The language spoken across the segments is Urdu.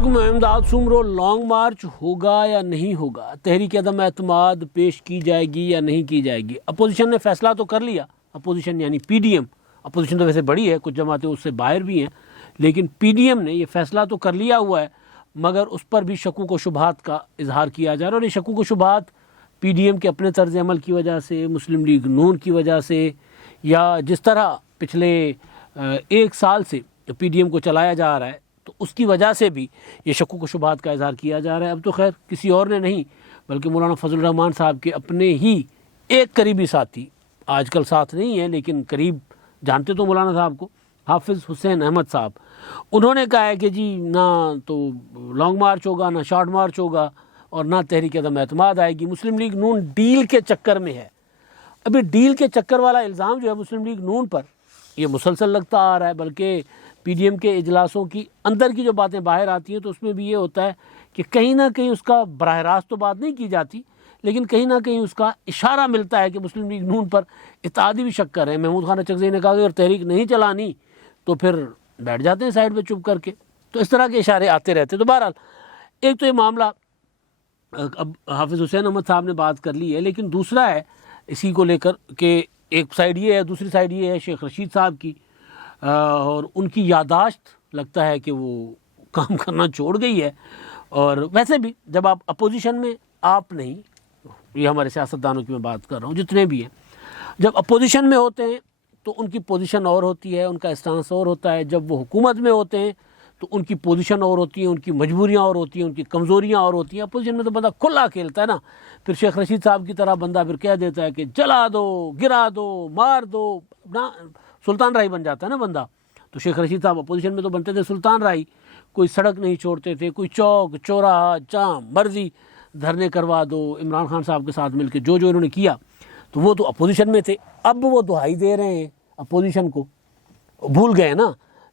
علیکم. امداد سمرو لانگ مارچ ہوگا یا نہیں ہوگا؟ تحریک عدم اعتماد پیش کی جائے گی یا نہیں کی جائے گی؟ اپوزیشن نے فیصلہ تو کر لیا. اپوزیشن یعنی پی ڈی ایم، اپوزیشن تو ویسے بڑی ہے، کچھ جماعتیں اس سے باہر بھی ہیں، لیکن پی ڈی ایم نے یہ فیصلہ تو کر لیا ہوا ہے، مگر اس پر بھی شکوک و شبہات کا اظہار کیا جا رہا ہے. اور یہ شکوک و شبہات پی ڈی ایم کے اپنے طرز عمل کی وجہ سے، مسلم لیگ نون کی وجہ سے، یا جس طرح پچھلے ایک سال سے پی ڈی ایم کو چلایا جا رہا ہے تو اس کی وجہ سے بھی یہ شکوک و شبہات کا اظہار کیا جا رہا ہے. اب تو خیر کسی اور نے نہیں بلکہ مولانا فضل الرحمان صاحب کے اپنے ہی ایک قریبی ساتھی، آج کل ساتھ نہیں ہیں لیکن قریب جانتے تو مولانا صاحب کو، حافظ حسین احمد صاحب، انہوں نے کہا ہے کہ جی نہ تو لانگ مارچ ہوگا، نہ شارٹ مارچ ہوگا، اور نہ تحریک عدم اعتماد آئے گی. مسلم لیگ نون ڈیل کے چکر میں ہے. ابھی ڈیل کے چکر والا الزام جو ہے مسلم لیگ نون پر یہ مسلسل لگتا آ رہا ہے، بلکہ پی ڈی ایم کے اجلاسوں کی اندر کی جو باتیں باہر آتی ہیں تو اس میں بھی یہ ہوتا ہے کہ کہیں نہ کہیں اس کا براہ راست تو بات نہیں کی جاتی، لیکن کہیں نہ کہیں اس کا اشارہ ملتا ہے کہ مسلم لیگ نون پر اتحادی بھی شک کر رہے ہیں. محمود خان اچکزئی نے کہا کہ اگر تحریک نہیں چلانی تو پھر بیٹھ جاتے ہیں سائڈ پہ چپ کر کے. تو اس طرح کے اشارے آتے رہتے. تو بہرحال ایک تو یہ معاملہ اب حافظ حسین احمد صاحب نے بات کر لی ہے، لیکن دوسرا ہے اسی کو لے کر کہ ایک سائڈ یہ ہے، دوسری سائڈ یہ ہے شیخ رشید صاحب کی، اور ان کی یادداشت لگتا ہے کہ وہ کام کرنا چھوڑ گئی ہے. اور ویسے بھی جب آپ اپوزیشن میں، آپ نہیں، یہ ہمارے سیاستدانوں کی میں بات کر رہا ہوں جتنے بھی ہیں، جب اپوزیشن میں ہوتے ہیں تو ان کی پوزیشن اور ہوتی ہے، ان کا اسٹانس اور ہوتا ہے. جب وہ حکومت میں ہوتے ہیں تو ان کی پوزیشن اور ہوتی ہے، ان کی مجبوریاں اور ہوتی ہیں، ان کی کمزوریاں اور ہوتی ہیں. اپوزیشن میں تو بندہ کھلا کھیلتا ہے نا، پھر شیخ رشید صاحب کی طرح بندہ پھر کہہ دیتا ہے کہ جلا دو، گرا دو، مار دو، سلطان رائی بن جاتا ہے نا بندہ. تو شیخ رشید صاحب اپوزیشن میں تو بنتے تھے سلطان رائی، کوئی سڑک نہیں چھوڑتے تھے، کوئی چوک چوراہا جہاں مرضی دھرنے کروا دو. عمران خان صاحب کے ساتھ مل کے جو انہوں نے کیا تو وہ تو اپوزیشن میں تھے. اب وہ دہائی دے رہے ہیں اپوزیشن کو، بھول گئے نا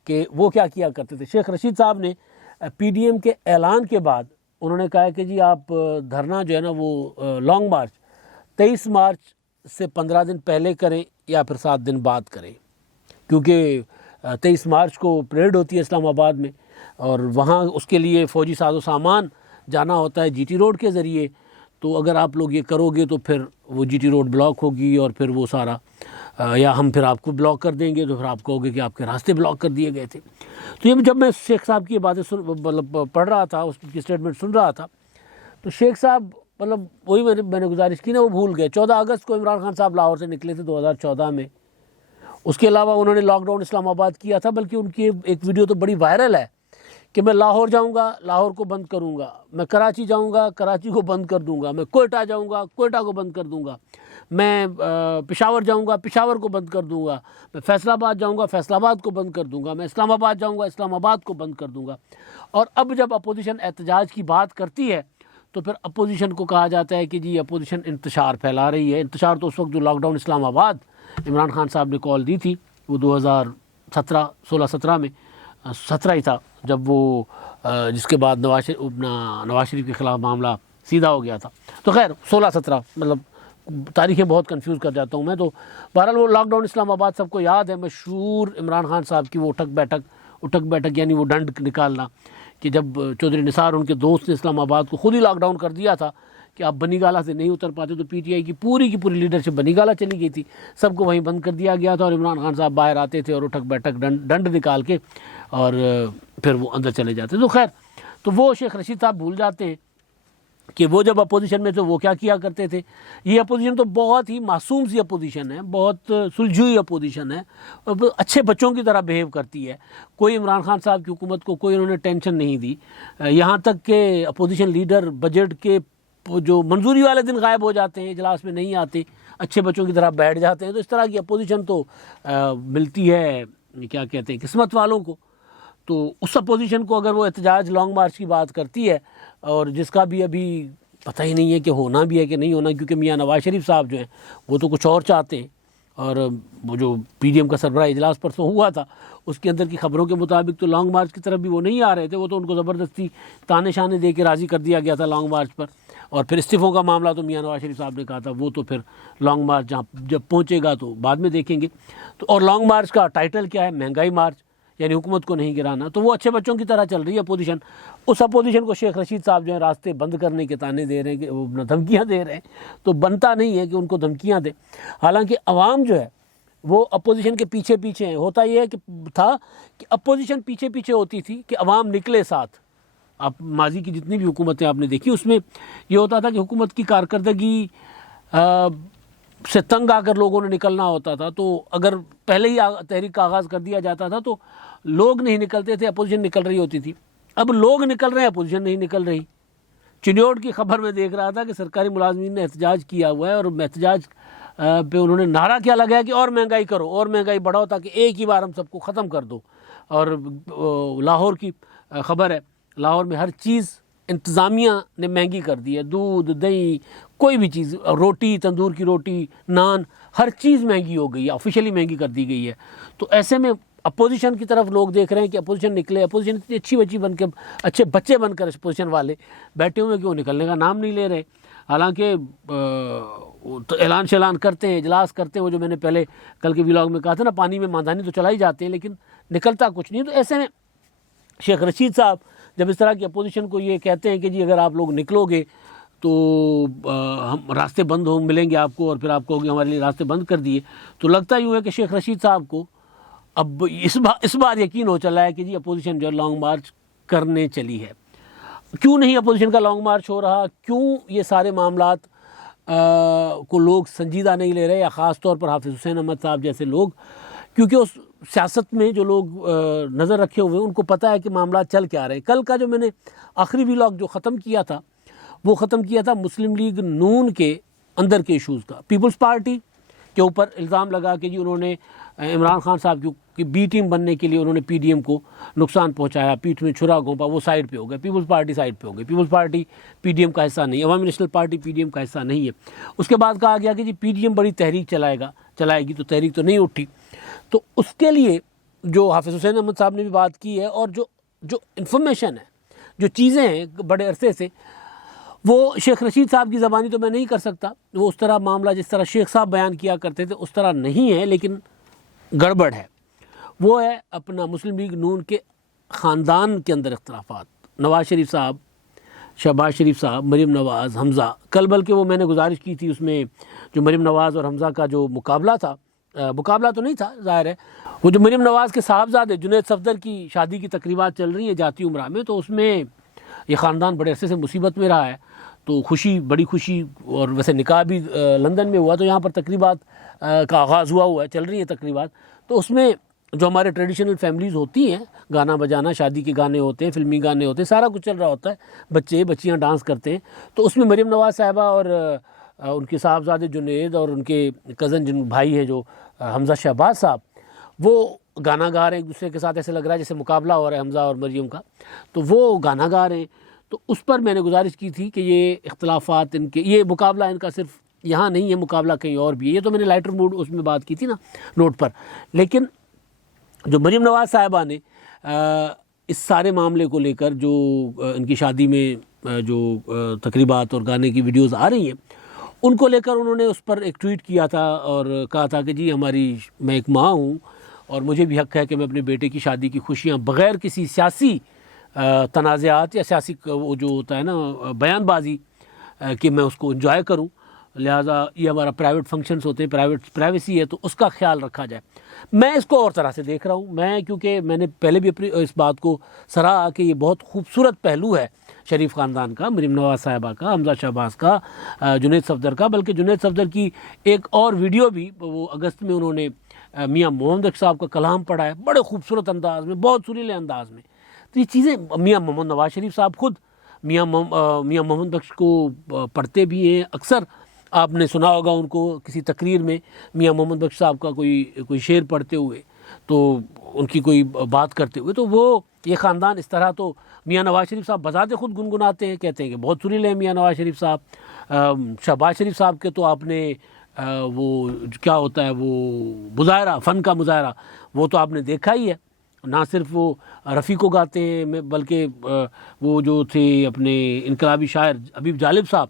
کہ وہ کیا کیا کرتے تھے. شیخ رشید صاحب نے پی ڈی ایم کے اعلان کے بعد انہوں نے کہا کہ جی آپ دھرنا جو ہے نا وہ لانگ مارچ 23 مارچ سے 15 دن پہلے کریں یا پھر 7 دن بعد کریں، کیونکہ 23 مارچ کو پریڈ ہوتی ہے اسلام آباد میں، اور وہاں اس کے لیے فوجی ساز و سامان جانا ہوتا ہے جی ٹی روڈ کے ذریعے. تو اگر آپ لوگ یہ کرو گے تو پھر وہ جی ٹی روڈ بلاک ہوگی، اور پھر وہ سارا یا ہم پھر آپ کو بلاک کر دیں گے، تو پھر آپ کہو گے کہ آپ کے راستے بلاک کر دیے گئے تھے. تو یہ جب میں شیخ صاحب کی باتیں مطلب پڑھ رہا تھا، اس کی اسٹیٹمنٹ سن رہا تھا، تو شیخ صاحب مطلب وہی میں نے گزارش کی نا، وہ بھول گئے. 14 اگست کو عمران خان صاحب لاہور سے نکلے تھے 2014 میں. اس کے علاوہ انہوں نے لاک ڈاؤن اسلام آباد کیا تھا، بلکہ ان کی ایک ویڈیو تو بڑی وائرل ہے کہ میں لاہور جاؤں گا، لاہور کو بند کروں گا، میں کراچی جاؤں گا، کراچی کو بند کر دوں گا، میں کوئٹہ جاؤں گا، کوئٹہ کو بند کر دوں گا، میں پشاور جاؤں گا، پشاور کو بند کر دوں گا، میں فیصل آباد جاؤں گا، فیصل آباد کو بند کر دوں گا، میں اسلام آباد جاؤں گا، اسلام آباد کو بند کر دوں گا. اور اب جب اپوزیشن احتجاج کی بات کرتی ہے تو پھر اپوزیشن کو کہا جاتا ہے کہ جی اپوزیشن انتشار پھیلا رہی ہے. انتشار تو اس وقت جو لاک ڈاؤن اسلام آباد عمران خان صاحب نے کال دی تھی وہ 2016-17 میں 17 ہی تھا، جب وہ جس کے بعد نواز شریف کے خلاف معاملہ سیدھا ہو گیا تھا. تو خیر 16-17 مطلب تاریخیں بہت کنفیوز کر جاتا ہوں میں. تو بہرحال وہ لاک ڈاؤن اسلام آباد سب کو یاد ہے، مشہور عمران خان صاحب کی وہ اٹھک بیٹھک یعنی وہ ڈنڈ نکالنا، کہ جب چودھری نثار ان کے دوست نے اسلام آباد کو خود ہی لاک ڈاؤن کر دیا تھا کہ آپ بنی گالہ سے نہیں اتر پاتے، تو پی ٹی آئی کی پوری لیڈرشپ بنی گالہ چلی گئی تھی، سب کو وہیں بند کر دیا گیا تھا، اور عمران خان صاحب باہر آتے تھے اور اٹھک بیٹھک ڈنڈ نکال کے اور پھر وہ اندر چلے جاتے. تو خیر تو وہ شیخ رشید صاحب بھول جاتے ہیں کہ وہ جب اپوزیشن میں تھے وہ کیا کرتے تھے. یہ اپوزیشن تو بہت ہی معصوم سی اپوزیشن ہے، بہت سلجھی اپوزیشن ہے، اچھے بچوں کی طرح بیہیو کرتی ہے. کوئی عمران خان صاحب کی حکومت کو کوئی انہوں نے ٹینشن نہیں دی، یہاں تک کہ اپوزیشن لیڈر بجٹ کے جو منظوری والے دن غائب ہو جاتے ہیں، اجلاس میں نہیں آتے، اچھے بچوں کی طرح بیٹھ جاتے ہیں. تو اس طرح کی اپوزیشن تو ملتی ہے کیا کہتے ہیں قسمت والوں کو. تو اس اپوزیشن کو اگر وہ احتجاج لانگ مارچ کی بات کرتی ہے، اور جس کا بھی ابھی پتہ ہی نہیں ہے کہ ہونا بھی ہے کہ نہیں ہونا، کیونکہ میاں نواز شریف صاحب جو ہیں وہ تو کچھ اور چاہتے ہیں، اور وہ جو پی ڈی ایم کا سربراہ اجلاس پرسوں ہوا تھا اس کے اندر کی خبروں کے مطابق تو لانگ مارچ کی طرف بھی وہ نہیں آ رہے تھے. وہ تو ان کو زبردستی تانے شانے دے کے راضی کر دیا گیا تھا لانگ مارچ پر. اور پھر استعفوں کا معاملہ تو میاں نواز شریف صاحب نے کہا تھا وہ تو پھر لانگ مارچ جب پہنچے گا تو بعد میں دیکھیں گے. تو اور لانگ مارچ کا ٹائٹل کیا ہے؟ مہنگائی مارچ. یعنی حکومت کو نہیں گرانا، تو وہ اچھے بچوں کی طرح چل رہی ہے اپوزیشن. اس اپوزیشن کو شیخ رشید صاحب جو ہیں راستے بند کرنے کے تانے دے رہے ہیں، کہ وہ دھمکیاں دے رہے ہیں، تو بنتا نہیں ہے کہ ان کو دھمکیاں دیں. حالانکہ عوام جو ہے وہ اپوزیشن کے پیچھے پیچھے ہیں. ہوتا یہ ہے کہ تھا کہ اپوزیشن پیچھے پیچھے ہوتی تھی کہ عوام نکلے ساتھ. آپ ماضی کی جتنی بھی حکومتیں آپ نے دیکھی، اس میں یہ ہوتا تھا کہ حکومت کی کارکردگی سے تنگ آ کر لوگوں نے نکلنا ہوتا تھا، تو اگر پہلے ہی تحریک کا آغاز کر دیا جاتا تھا تو لوگ نہیں نکلتے تھے، اپوزیشن نکل رہی ہوتی تھی. اب لوگ نکل رہے ہیں، اپوزیشن نہیں نکل رہی. چنیوٹ کی خبر میں دیکھ رہا تھا کہ سرکاری ملازمین نے احتجاج کیا ہوا ہے، اور احتجاج پہ انہوں نے نعرہ کیا لگایا کہ اور مہنگائی کرو، اور مہنگائی بڑھاؤ، تاکہ ایک ہی بار ہم سب کو ختم کر دو. اور لاہور کی خبر ہے، لاہور میں ہر چیز انتظامیہ نے مہنگی کر دی ہے، دودھ، دہی، کوئی بھی چیز، روٹی، تندور کی روٹی، نان، ہر چیز مہنگی ہو گئی ہے، آفیشیلی مہنگی کر دی گئی ہے. تو ایسے میں اپوزیشن کی طرف لوگ دیکھ رہے ہیں کہ اپوزیشن نکلے. اپوزیشن اتنی اچھی بچی بن کے، اچھے بچے بن کر اپوزیشن والے بیٹھے ہوئے کہ وہ نکلنے کا نام نہیں لے رہے. حالانکہ اعلان کرتے ہیں، اجلاس کرتے ہیں، وہ جو میں نے پہلے کل کے ولاگ میں کہا تھا نا، پانی میں ماندانی تو چلائی جاتے ہیں لیکن نکلتا کچھ نہیں. تو ایسے میں شیخ رشید صاحب جب اس طرح کی اپوزیشن کو یہ کہتے ہیں کہ جی اگر آپ لوگ نکلو گے تو ہم راستے بند ملیں گے آپ کو، اور پھر آپ کہو گے ہمارے لیے راستے بند کر دیے، تو لگتا یوں ہے کہ شیخ رشید صاحب کو اب اس بار یقین ہو چلا ہے کہ جی اپوزیشن جو لانگ مارچ کرنے چلی ہے. کیوں نہیں اپوزیشن کا لانگ مارچ ہو رہا؟ کیوں یہ سارے معاملات کو لوگ سنجیدہ نہیں لے رہے، یا خاص طور پر حافظ حسین احمد صاحب جیسے لوگ؟ کیونکہ اس سیاست میں جو لوگ نظر رکھے ہوئے ہیں ان کو پتہ ہے کہ معاملات چل کیا رہے ہیں. کل کا جو میں نے آخری ولاگ جو ختم کیا تھا، وہ ختم کیا تھا مسلم لیگ نون کے اندر کے ایشوز کا. پیپلز پارٹی کے اوپر الزام لگا کہ جی انہوں نے عمران خان صاحب کی بی ٹیم بننے کے لیے انہوں نے پی ڈی ایم کو نقصان پہنچایا، پیٹھ میں چھرا گھونپا، وہ سائڈ پہ ہو گئے، پیپلز پارٹی سائڈ پہ ہو گئی. Peoples Party PDM کا حصہ نہیں، Awami National Party PDM کا حصہ نہیں ہے. اس کے بعد کہا گیا کہ جی پی ڈی ایم بڑی تحریک چلائے گی، تو تحریک تو نہیں اٹھی. تو اس کے لیے جو حافظ حسین احمد صاحب نے بھی بات کی ہے، اور جو انفارمیشن ہے، جو چیزیں ہیں بڑے عرصے سے، وہ شیخ رشید صاحب کی زبانی تو میں نہیں کر سکتا. وہ اس طرح معاملہ جس طرح شیخ صاحب بیان کیا کرتے تھے اس طرح نہیں ہے، لیکن گڑبڑ ہے. وہ ہے اپنا مسلم لیگ نون کے خاندان کے اندر اختلافات. نواز شریف صاحب، شہباز شریف صاحب، مریم نواز، حمزہ. کل بلکہ وہ میں نے گزارش کی تھی، اس میں جو مریم نواز اور حمزہ کا جو مقابلہ تھا، مقابلہ تو نہیں تھا ظاہر ہے، وہ جو مریم نواز کے صاحبزادے جنید صفدر کی شادی کی تقریبات چل رہی ہیں جاتی عمرہ میں، تو اس میں یہ خاندان بڑے عرصے سے مصیبت میں رہا ہے. تو بڑی خوشی، اور ویسے نکاح بھی لندن میں ہوا، تو یہاں پر تقریبات کا آغاز ہوا ہے، چل رہی ہیں تقریبات. تو اس میں جو ہمارے ٹریڈیشنل فیملیز ہوتی ہیں، گانا بجانا، شادی کے گانے ہوتے ہیں، فلمی گانے ہوتے ہیں، سارا کچھ چل رہا ہوتا ہے، بچے بچیاں ڈانس کرتے ہیں. تو اس میں مریم نواز صاحبہ اور ان کے صاحبزادے جنید اور ان کے کزن جن بھائی ہیں جو حمزہ شہباز صاحب، وہ گانا گا رہے ہیں ایک دوسرے کے ساتھ. ایسے لگ رہا ہے جیسے مقابلہ ہو رہا ہے حمزہ اور مریم کا، تو وہ گانا گا رہے ہیں. تو اس پر میں نے گزارش کی تھی کہ یہ اختلافات ان کے، یہ مقابلہ ان کا صرف یہاں نہیں ہے، مقابلہ کہیں اور بھی ہے. یہ تو میں نے لائٹر موڈ اس میں بات کی تھی نا نوٹ پر. لیکن جو مریم نواز صاحبہ نے اس سارے معاملے کو لے کر، جو ان کی شادی میں جو تقریبات اور گانے کی ویڈیوز آ رہی ہیں، ان کو لے کر انہوں نے اس پر ایک ٹویٹ کیا تھا اور کہا تھا کہ جی میں ایک ماں ہوں، اور مجھے بھی حق ہے کہ میں اپنے بیٹے کی شادی کی خوشیاں بغیر کسی سیاسی تنازعات یا سیاسی وہ جو ہوتا ہے نا بیان بازی، کہ میں اس کو انجوائے کروں. لہٰذا یہ ہمارا پرائیویٹ فنکشنز ہوتے ہیں، پرائیویسی ہے، تو اس کا خیال رکھا جائے. میں اس کو اور طرح سے دیکھ رہا ہوں، کیونکہ میں نے پہلے بھی اپنی اس بات کو سراہا کہ یہ بہت خوبصورت پہلو ہے شریف خاندان کا، مریم نواز صاحبہ کا، حمزہ شہباز کا، جنید صفدر کا. بلکہ جنید صفدر کی ایک اور ویڈیو بھی، وہ اگست میں انہوں نے میاں محمد بخش صاحب کا کلام پڑھا ہے بڑے خوبصورت انداز میں، بہت سریلے انداز میں. تو یہ چیزیں میاں محمد نواز شریف صاحب خود میاں محمد بخش کو پڑھتے بھی ہیں. اکثر آپ نے سنا ہوگا ان کو کسی تقریر میں میاں محمد بخش صاحب کا کوئی شعر پڑھتے ہوئے، تو ان کی کوئی بات کرتے ہوئے. تو وہ یہ خاندان اس طرح، تو میاں نواز شریف صاحب بذات خود گنگناتے ہیں، کہتے ہیں کہ بہت سریلے ہیں میاں نواز شریف صاحب. شہباز شریف صاحب کے تو آپ نے وہ کیا ہوتا ہے، وہ مظاہرہ، فن کا مظاہرہ، وہ تو آپ نے دیکھا ہی ہے. نہ صرف وہ رفیع کو گاتے ہیں، بلکہ وہ جو تھے اپنے انقلابی شاعر حبیب جالب صاحب،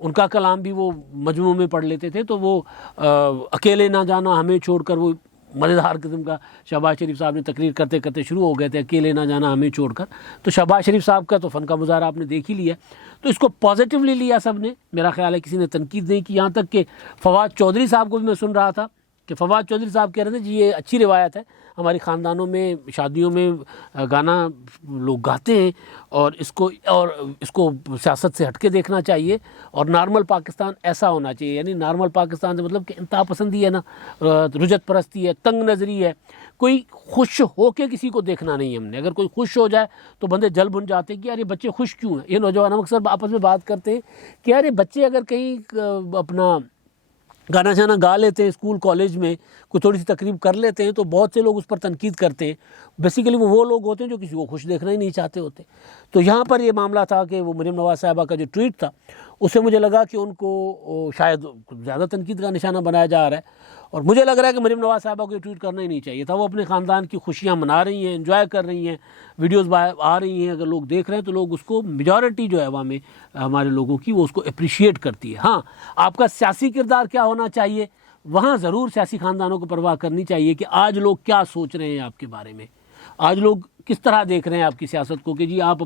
ان کا کلام بھی وہ مجموعوں میں پڑھ لیتے تھے. تو وہ اکیلے نہ جانا ہمیں چھوڑ کر، وہ مزیدار قسم کا شہباز شریف صاحب نے تقریر کرتے کرتے شروع ہو گئے تھے، اکیلے نہ جانا ہمیں چھوڑ کر. تو شہباز شریف صاحب کا تو فن کا مظاہرہ آپ نے دیکھ ہی لیا. تو اس کو پازیٹیولی لیا سب نے، میرا خیال ہے کسی نے تنقید نہیں کی. یہاں تک کہ فواد چودھری صاحب کو بھی میں سن رہا تھا کہ فواد چودھری صاحب کہہ رہے تھے جی یہ اچھی روایت ہے، ہماری خاندانوں میں شادیوں میں گانا لوگ گاتے ہیں اور اس کو سیاست سے ہٹ کے دیکھنا چاہیے، اور نارمل پاکستان ایسا ہونا چاہیے. یعنی نارمل پاکستان سے مطلب کہ انتہا پسندی ہے نا، رجت پرستی ہے، تنگ نظری ہے. کوئی خوش ہو کے کسی کو دیکھنا نہیں ہے ہم نے. اگر کوئی خوش ہو جائے تو بندے جل بن جاتے ہیں کہ یار یہ بچے خوش کیوں ہیں. یہ نوجوان اکثر آپس میں بات کرتے ہیں کہ یار یہ بچے اگر کہیں اپنا گانا شانا گا لیتے ہیں اسکول کالج میں، کوئی تھوڑی سی تقریب کر لیتے ہیں، تو بہت سے لوگ اس پر تنقید کرتے ہیں. بیسیکلی وہ لوگ ہوتے ہیں جو کسی کو خوش دیکھنا ہی نہیں چاہتے ہوتے. تو یہاں پر یہ معاملہ تھا کہ وہ مریم نواز صاحبہ کا جو ٹویٹ تھا اس سے مجھے لگا کہ ان کو شاید زیادہ تنقید کا نشانہ بنایا جا رہا ہے. اور مجھے لگ رہا ہے کہ مریم نواز صاحبہ کو یہ ٹویٹ کرنا ہی نہیں چاہیے تھا. وہ اپنے خاندان کی خوشیاں منا رہی ہیں، انجوائے کر رہی ہیں، ویڈیوز آ رہی ہیں، اگر لوگ دیکھ رہے ہیں تو لوگ اس کو، میجورٹی جو ہے عوام میں ہمارے لوگوں کی، وہ اس کو اپریشیٹ کرتی ہے. ہاں آپ کا سیاسی کردار کیا ہونا چاہیے، وہاں ضرور سیاسی خاندانوں کو پرواہ کرنی چاہیے کہ آج لوگ کیا سوچ رہے ہیں آپ کے بارے میں، آج لوگ کس طرح دیکھ رہے ہیں آپ کی سیاست کو، کہ جی آپ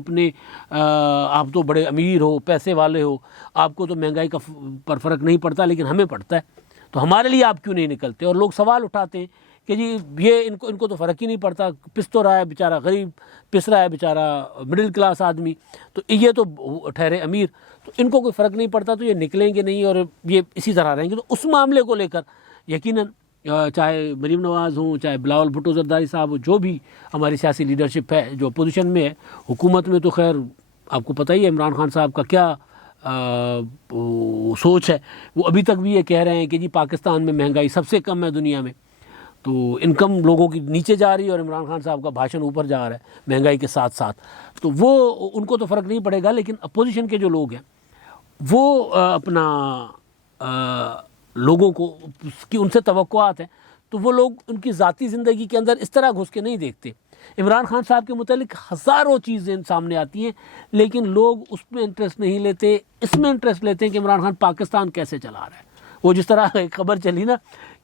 آپ تو بڑے امیر ہو، پیسے والے ہو، آپ کو تو مہنگائی کا پر فرق نہیں پڑتا لیکن ہمیں پڑتا ہے، تو ہمارے لیے آپ کیوں نہیں نکلتے. اور لوگ سوال اٹھاتے ہیں کہ جی یہ ان کو تو فرق ہی نہیں پڑتا، پس تو رہا ہے بیچارہ غریب، پس رہا ہے بیچارہ مڈل کلاس آدمی، تو یہ تو ٹھہرے امیر، تو ان کو کوئی فرق نہیں پڑتا، تو یہ نکلیں گے نہیں اور یہ اسی طرح رہیں گے. تو اس معاملے کو لے کر یقیناً چاہے مریم نواز ہوں، چاہے بلاول بھٹو زرداری صاحب ہو، جو بھی ہماری سیاسی لیڈرشپ ہے جو اپوزیشن میں ہے، حکومت میں تو خیر آپ کو پتہ ہی ہے عمران خان صاحب کا کیا سوچ ہے. وہ ابھی تک بھی یہ کہہ رہے ہیں کہ جی پاکستان میں مہنگائی سب سے کم ہے دنیا میں، تو انکم لوگوں کی نیچے جا رہی ہے اور عمران خان صاحب کا بھاشن اوپر جا رہا ہے مہنگائی کے ساتھ ساتھ. تو وہ ان کو تو فرق نہیں پڑے گا، لیکن اپوزیشن کے جو لوگ ہیں وہ اپنا لوگوں کو کی ان سے توقعات ہیں، تو وہ لوگ ان کی ذاتی زندگی کے اندر اس طرح گھس کے نہیں دیکھتے. عمران خان صاحب کے متعلق ہزاروں چیزیں سامنے آتی ہیں لیکن لوگ اس میں انٹرسٹ نہیں لیتے، اس میں انٹرسٹ لیتے ہیں کہ عمران خان پاکستان کیسے چلا رہا ہے. وہ جس طرح ایک خبر چلی نا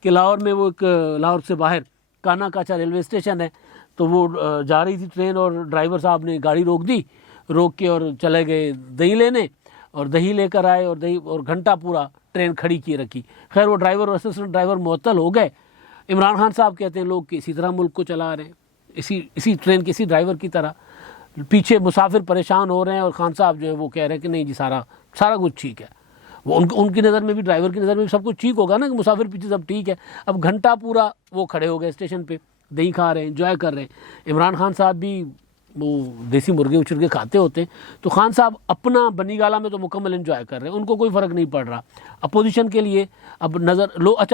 کہ لاہور میں، وہ ایک لاہور سے باہر کانا کاچا ریلوے اسٹیشن ہے، تو وہ جا رہی تھی ٹرین اور ڈرائیور صاحب نے گاڑی روک کے اور چلے گئے دہی لینے، اور دہی لے کر آئے اور گھنٹہ پورا ٹرین کھڑی کی رکھی. خیر وہ ڈرائیور اور اسسٹنٹ ڈرائیور معطل ہو گئے. عمران خان صاحب کہتے ہیں لوگ کہ اسی طرح ملک کو چلا رہے ہیں، اسی ٹرین کے اسی ڈرائیور کی طرح. پیچھے مسافر پریشان ہو رہے ہیں اور خان صاحب جو ہے وہ کہہ رہے ہیں کہ نہیں جی سارا کچھ ٹھیک ہے. وہ ان کی نظر میں بھی، ڈرائیور کی نظر میں بھی سب کچھ ٹھیک ہوگا نا، کہ مسافر پیچھے سب ٹھیک ہے. اب گھنٹہ پورا وہ کھڑے ہو گئے اسٹیشن پہ، دہی کھا رہے ہیں، انجوائے کر رہے ہیں. عمران خان صاحب بھی وہ دیسی مرغے اچھڑ کھاتے ہوتے ہیں، تو خان صاحب اپنا بنی گالا میں تو مکمل انجوائے کر رہے ہیں، ان کو کوئی فرق نہیں پڑ رہا. اپوزیشن کے لیے اب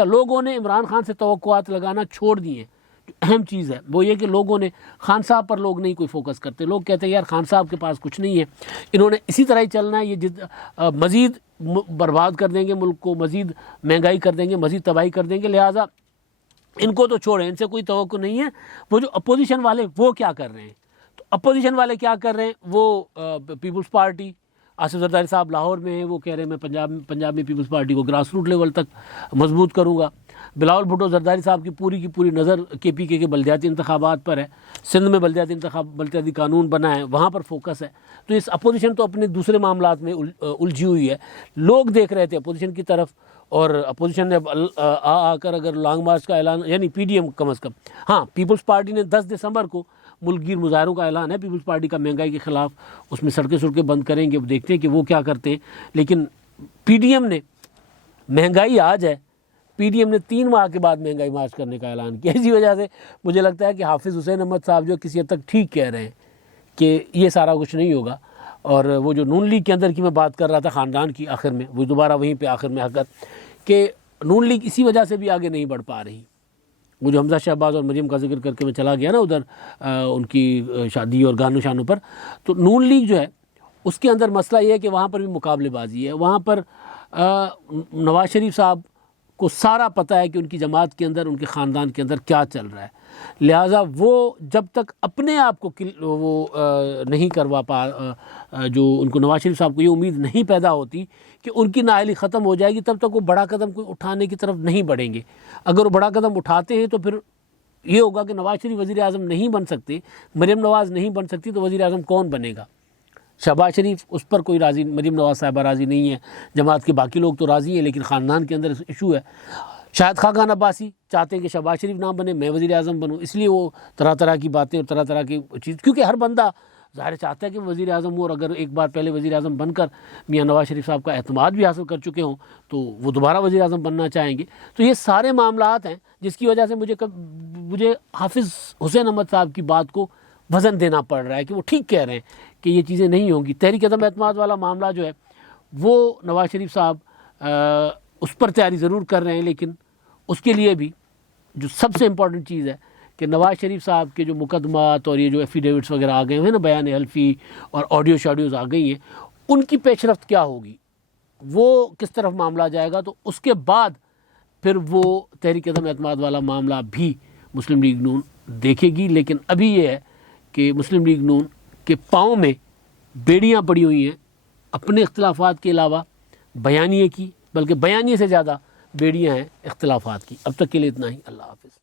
لوگوں نے عمران خان سے توقعات لگانا چھوڑ دی ہیں. اہم چیز ہے وہ یہ کہ لوگوں نے خان صاحب پر لوگ نہیں کوئی فوکس کرتے. لوگ کہتے ہیں یار خان صاحب کے پاس کچھ نہیں ہے، انہوں نے اسی طرح ہی چلنا ہے، یہ مزید برباد کر دیں گے ملک کو، مزید مہنگائی کر دیں گے، مزید تباہی کر دیں گے، لہٰذا ان کو تو چھوڑیں، ان سے کوئی توقع نہیں ہے. وہ جو اپوزیشن والے وہ کیا کر رہے ہیں، تو اپوزیشن والے کیا کر رہے ہیں، وہ پیپلز پارٹی، آصف زرداری صاحب لاہور میں ہیں، وہ کہہ رہے ہیں میں پنجاب میں پیپلز پارٹی کو گراس روٹ لیول تک مضبوط کروں گا. بلاول بھٹو زرداری صاحب کی پوری نظر KPK کے بلدیاتی انتخابات پر ہے. سندھ میں بلدیاتی قانون بنا ہے، وہاں پر فوکس ہے. تو اس اپوزیشن تو اپنے دوسرے معاملات میں الجھی ہوئی ہے. لوگ دیکھ رہے تھے اپوزیشن کی طرف، اور اپوزیشن نے آ کر اگر لانگ مارچ کا اعلان، یعنی PDM کم از کم، ہاں پیپلز پارٹی نے 10 دسمبر کو ملک گیر مظاہروں کا اعلان ہے پیپلز پارٹی کا مہنگائی کے خلاف، اس میں سڑکیں بند کریں گے. دیکھتے ہیں کہ وہ کیا کرتے ہیں. لیکن PDM نے مہنگائی آج ہے، PDM نے 3 ماہ کے بعد مہنگائی مارچ کرنے کا اعلان کیا. اسی وجہ سے مجھے لگتا ہے کہ حافظ حسین احمد صاحب جو کسی حد تک ٹھیک کہہ رہے ہیں کہ یہ سارا کچھ نہیں ہوگا. اور وہ جو نون لیگ کے اندر کی میں بات کر رہا تھا خاندان کی، آخر میں وہ دوبارہ وہیں پہ آخر میں آ کر کہ نون لیگ اسی وجہ سے بھی آگے نہیں بڑھ پا رہی. وہ جو حمزہ شہباز اور مریم کا ذکر کر کے میں چلا گیا نا ادھر ان کی شادی اور گانوں شانوں پر، تو نون لیگ جو ہے اس کے اندر مسئلہ یہ ہے کہ وہاں پر بھی مقابلے بازی ہے. وہاں پر نواز شریف صاحب کو سارا پتہ ہے کہ ان کی جماعت کے اندر، ان کے خاندان کے اندر کیا چل رہا ہے. لہٰذا وہ جب تک اپنے آپ کو وہ نہیں کروا جو ان کو نواز شریف صاحب کو یہ امید نہیں پیدا ہوتی کہ ان کی نااہلی ختم ہو جائے گی، تب تک وہ بڑا قدم کوئی اٹھانے کی طرف نہیں بڑھیں گے. اگر وہ بڑا قدم اٹھاتے ہیں تو پھر یہ ہوگا کہ نواز شریف وزیر اعظم نہیں بن سکتے، مریم نواز نہیں بن سکتی، تو وزیر اعظم کون بنے گا؟ شہباز شریف اس پر کوئی راضی، مریم نواز صاحبہ راضی نہیں ہے، جماعت کے باقی لوگ تو راضی ہیں، لیکن خاندان کے اندر ایشو ہے۔ شاید خاقان عباسی چاہتے ہیں کہ شہباز شریف نہ بنے، میں وزیر اعظم بنوں، اس لیے وہ طرح طرح کی باتیں اور طرح طرح کی چیز، کیونکہ ہر بندہ ظاہر چاہتا ہے کہ وزیر اعظم ہو، اور اگر ایک بار پہلے وزیر اعظم بن کر میاں نواز شریف صاحب کا اعتماد بھی حاصل کر چکے ہوں تو وہ دوبارہ وزیر اعظم بننا چاہیں گے۔ تو یہ سارے معاملات ہیں جس کی وجہ سے مجھے حافظ حسین احمد صاحب کی بات کو وزن دینا پڑ رہا ہے کہ وہ ٹھیک کہہ رہے ہیں کہ یہ چیزیں نہیں ہوں گی۔ تحریک عدم اعتماد والا معاملہ جو ہے وہ نواز شریف صاحب اس پر تیاری ضرور کر رہے ہیں، لیکن اس کے لیے بھی جو سب سے امپورٹنٹ چیز ہے کہ نواز شریف صاحب کے جو مقدمات اور یہ جو ایفیڈیوٹس وغیرہ آ گئے ہیں نا، بیان حلفی اور آڈیو شاڈیوز آ گئی ہیں، ان کی پیش رفت کیا ہوگی، وہ کس طرف معاملہ جائے گا، تو اس کے بعد پھر وہ تحریک عدم اعتماد والا معاملہ بھی مسلم لیگ نون دیکھے گی۔ لیکن ابھی یہ ہے کہ مسلم لیگ نون کے پاؤں میں بیڑیاں پڑی ہوئی ہیں، اپنے اختلافات کے علاوہ بیانیے کی، بلکہ بیانیے سے زیادہ بیڑیاں ہیں اختلافات کی۔ اب تک کے لیے اتنا ہی، اللہ حافظ۔